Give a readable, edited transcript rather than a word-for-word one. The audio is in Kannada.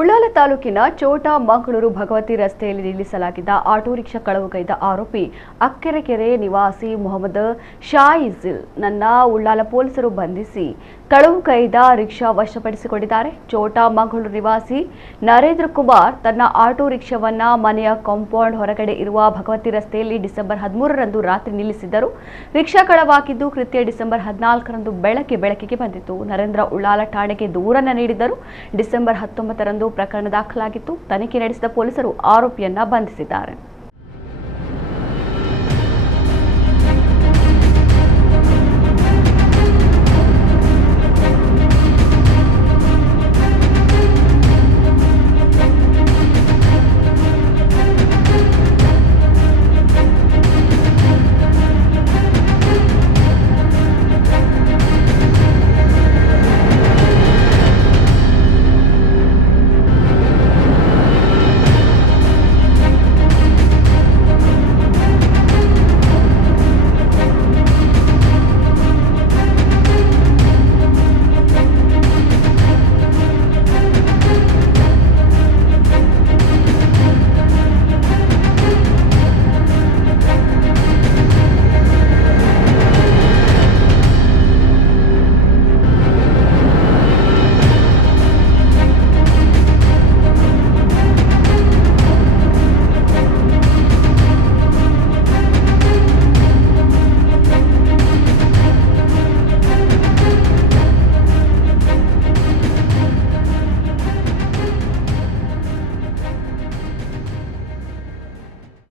ಉಳ್ಳಾಲ ತಾಲೂಕಿನ ಚೋಟಾ ಮಂಗಳೂರು ಭಗವತಿ ರಸ್ತೆಯಲ್ಲಿ ನಿಲ್ಲಿಸಲಾಗಿದ್ದ ಆಟೋ ರಿಕ್ಷಾ ಕಳವುಗೈದ ಆರೋಪಿ ಅಕ್ಕೆರೆಕೆರೆ ನಿವಾಸಿ ಮೊಹಮ್ಮದ್ ಶಾಯಿಜಿಲ್ ನನ್ನ ಉಳ್ಳಾಲ ಪೊಲೀಸರು ಬಂಧಿಸಿ ಕಳವುಗೈದ ರಿಕ್ಷಾ ವಶಪಡಿಸಿಕೊಂಡಿದ್ದಾರೆ. ಚೋಟಾ ಮಂಗಳೂರು ನಿವಾಸಿ ನರೇಂದ್ರ ಕುಮಾರ್ ತನ್ನ ಆಟೋ ರಿಕ್ಷಾವನ್ನ ಮನೆಯ ಕಾಂಪೌಂಡ್ ಹೊರಗಡೆ ಇರುವ ಭಗವತಿ ರಸ್ತೆಯಲ್ಲಿ ಡಿಸೆಂಬರ್ 13ರಂದು ರಾತ್ರಿ ನಿಲ್ಲಿಸಿದ್ದರು. ರಿಕ್ಷಾ ಕಳವಾಗಿದ್ದು ಕೃತ್ಯ ಡಿಸೆಂಬರ್ 14ರಂದು ಬೆಳಕಿಗೆ ಬಂದಿತ್ತು. ನರೇಂದ್ರ ಉಳ್ಳಾಲ ಠಾಣೆಗೆ ದೂರನ್ನು ನೀಡಿದ್ದರು. ಡಿಸೆಂಬರ್ 19ರಂದು ಪ್ರಕರಣ ದಾಖಲಾಗಿತ್ತು. ತನಿಖೆ ನಡೆಸಿದ ಪೊಲೀಸರು ಆರೋಪಿಯನ್ನ ಬಂಧಿಸಿದ್ದಾರೆ.